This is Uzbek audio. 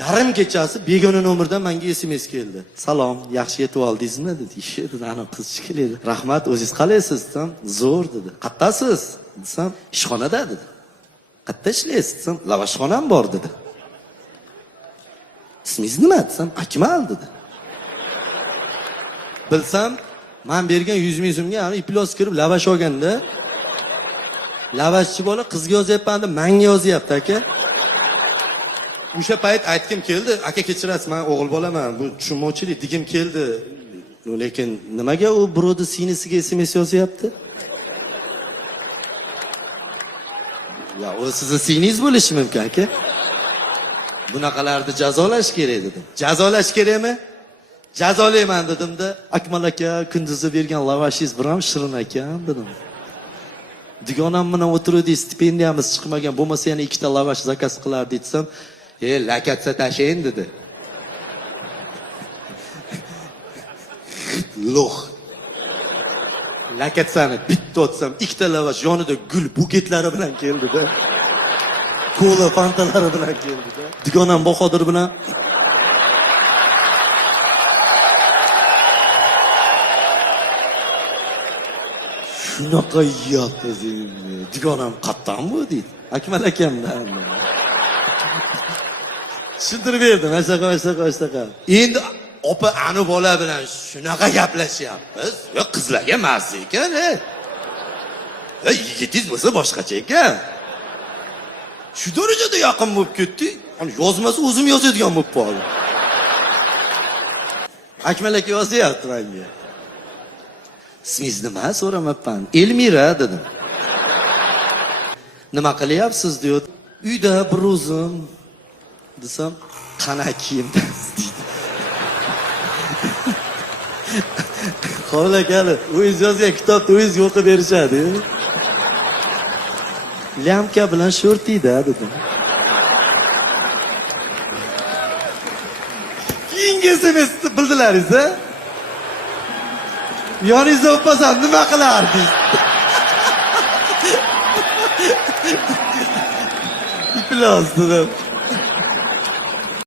Yarim kechasi begona nomerdan menga SMS keldi. Salom, yaxshi yetib oldingizmi dedi. Ishi dedi, ana qizchi keladi. Rahmat, o'zingiz qalaysiz desam, zo'r dedi. Qattasiz desam, ishxonada dedi. Qayerda ishlaysiz desam, lavashxonam bor dedi. Ismingiz nima desam, Akmal dedi. Bilsam, men bergan 100 ming so'mga ana iplos kirib lavash olganda, lavashchi bola qizga yozyapman deb menga yozyapti aka. O'sha payt aytgim keldi, aka kechirasiz, men o'g'il bolaman, bu tushunmovchilik degim keldi. Lekin nimaga u birovni singlisiga SMS yozyapti? Ya o sizning singlingiz bo'lishi mumkin aka. Bunaqalarni jazolash kerak dedim. Jazolash kerakmi? Jazolayman dedim-da, Akmal aka, kunduzi bergan lavashingiz biram shirin ekan dedim. Dugonam bilan o'tirdik, stipendiyamiz chiqmagan, bo'lmasa yana ikkita lavash zakaz qilardik desam, lakatsa tashayin dedi. Lo'q. Lakatsani bitta otsam, ikkita lavash yonida gul buketlari bilan keldi-da. Kola fantalari bilan keldi-da. Dugonam Bahodir bilan shunaqa yeyapti endi. Dugonam qattan bu deydi. Akmal akamdan. Tushuntirib berdim, mashaqa. Endi opa ani bola bilan shunaqa gaplashyapmiz. Yo qizlarga maz ekan, yigitingiz bo'lsa boshqacha ekan. Shu darajada yaqin bo'lib ketdi. Ani yozmasa o'zim yozadigan bo'lib qoldi. Akmal aka yozyapti menga. Ismingiz nima so'ramabman. Elmira dedim. Nima qilyapsiz deydi. Uyda bir o'zim desam, qana kiyimdasiz deydi. Qo'l akali, o'zingiz yozgan kitobni o'zingiz o'qib berishadi. Lyamka bilan shortida dedim. Keyingi SMS'ni bildilaringiz-a? Yoningizda o'pmasam nima qilardingiz? İplos dedim.